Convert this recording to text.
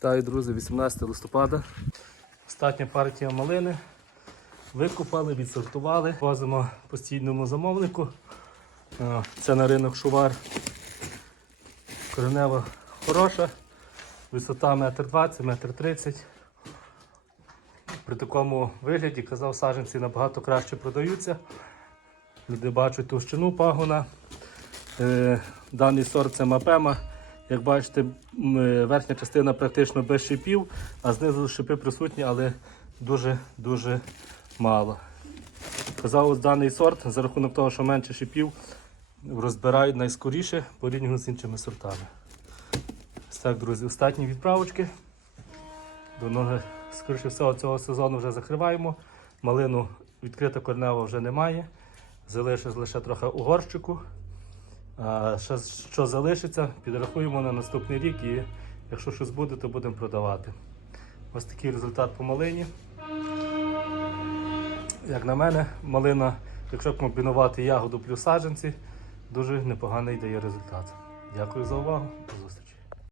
Вітаю, друзі, 18 листопада. Остання партія малини. Викупали, відсортували. Возимо постійному замовнику. Це на ринок шувар. Коренева хороша. Висота 1,20 м, 1,30 м. При такому вигляді казав, саджанці набагато краще продаються. Люди бачать товщину пагона. Е, Даний сорт це мапема. Як бачите, е, верхня частина практично без шипів, а знизу шипи присутні, але дуже-дуже мало. Казав, даний сорт за рахунок того, що менше шипів, розбирають найскоріше порівняно з іншими сортами. Ось так, друзі, останні відправочки. До ноги, скоріше всього, цього сезону вже закриваємо. Малину відкрита корнева вже немає. Залишилось лише трохи у горщику. А ще що залишиться, підрахуємо на наступний рік і якщо щось буде, то будемо продавати. Ось такий результат по малині. Як на мене, малина, якщо комбінувати ягоду плюс саджанці, дуже непоганий дає результат. Дякую за увагу.